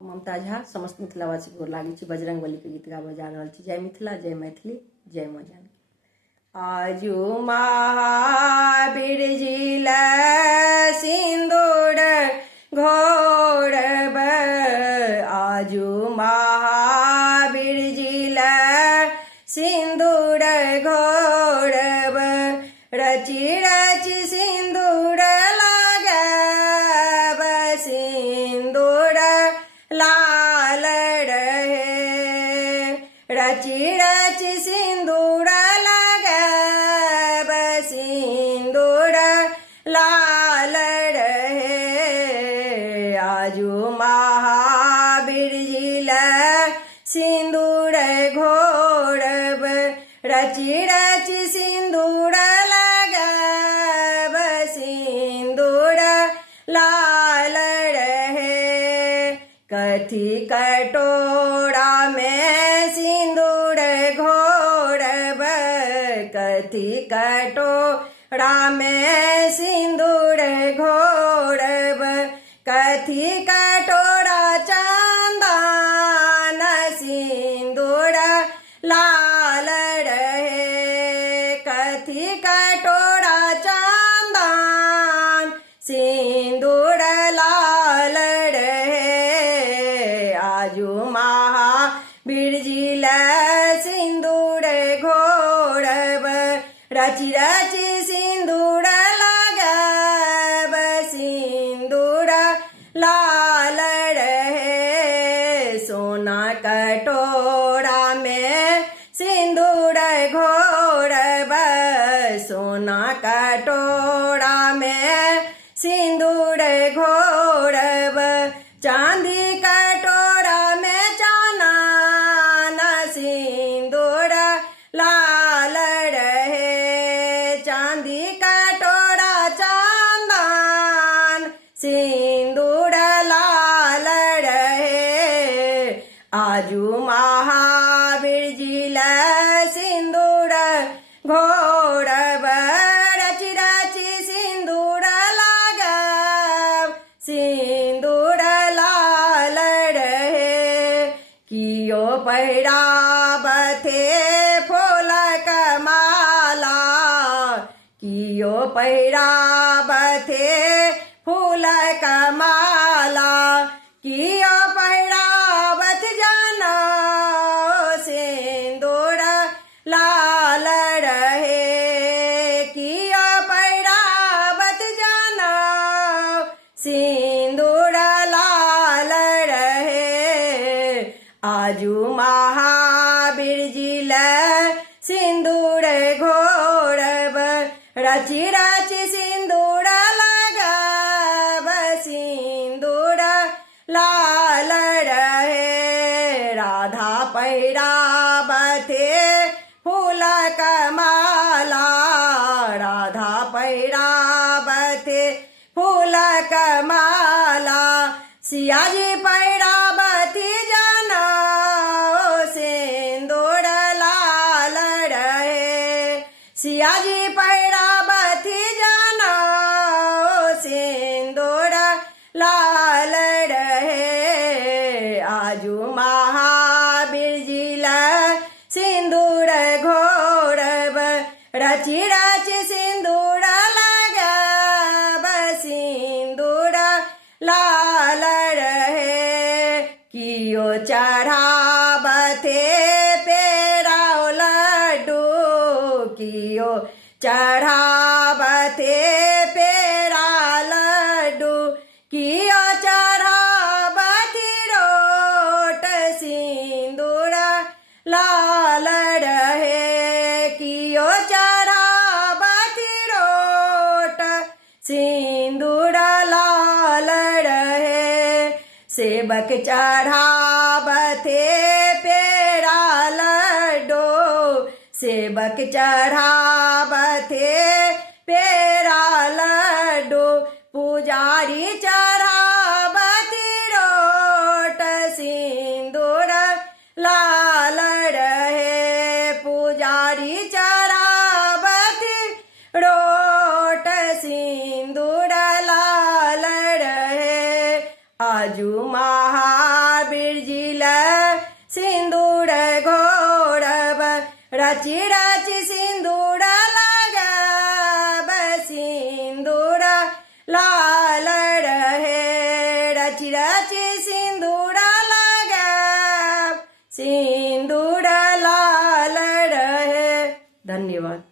ममता झा समस्त मिथिलावासी गोर लागी छी। बजरंग बली के गीत गाबऽ जा रहल छी। जय मिथिला, जय मैथिली, जय माँ जानकी। आजू महावीर जी ला सिंदूर घोरब, आजू महावीर जी ला सिंदूर घोरब, रची रची सिंदूर लागब, सिंदूर लाल रहे, रची रची सिंदूर लागब, सिंदूर लाल रहे। आजू महावीर जी ला सिंदूर घोरब, रची रची सिंदूर लागब, सिंदूर लाल रहे। कथी कटोरा में सिंदूर घोरब, कथी कटोरा में सिंदूर घोरब, कथी कटोरा चंदन सिंदूर लाल रहे, कथी कटोरा चंदन सिंदूर लाल रहे। आजू महावीर जी ला सिंदूर घोरब, रची रची सिंदूर लागब, सिंदूर लाल रहे। सोना कटोरा में सिंदूर घोरब, सोना कटोरा में सिंदूर घोरब, चांदी कटोरा में चानन सिंदूर लाल रहे, चांदी कटोरा चंदन सिंदूर लाल रहे। आजू महावीर जी ला सिंदूर घोरब, रची रची सिंदूर लागब, सिंदूर लाल रहे। कियो पहिराबथे फूलक माला, कियो पहिराबथे फूलक माला, कियो पहिराबथ जनौ सिंदूर लाल रहे, कियो पहिराबथ जनौ सिंदूर लाल रहे। आजू महावीर जी ला सिंदूर घोरब, रची रची सिंदूर लागब, सिंदूर लाल रहे। राधा पहिराबथे फूलक माला, राधा पहिराबथे फूलक माला, सियाजी पहिराबथी जनौ सिंदूर लाल रहे, सियाजी पहिराबथी जनौ सिंदूर लाल रहे। आजू महावीर जी ला सिंदूर घोरब, रची रची सिंदूर लागब, सिंदूर लाल रहे। कियो चढ़ाबथे पेड़ा लड्डू, कियो चढ़ाबथे पेड़ा लड्डू, कियो चढ़ाबथी रोट सिंदूर लाल रहे, कियो चढ़ाबथी रोट सिंदूर लाल रहे। सेवक चढ़ाबथे पेड़ा लड्डू, सेवक चढ़ाबथे पेड़ा लड्डू, पुजारी चढ़ाबथी रोट सिंदूर लाल रहे, पुजारी चढ़ाबथी रोट सिंदूर लाल रहे। आजू महा रची रची सिंदूरा लगाब सिंदूरा लाल रहे रची रची सिंदूरा लगाब सिंदूरा लाल रहे। धन्यवाद।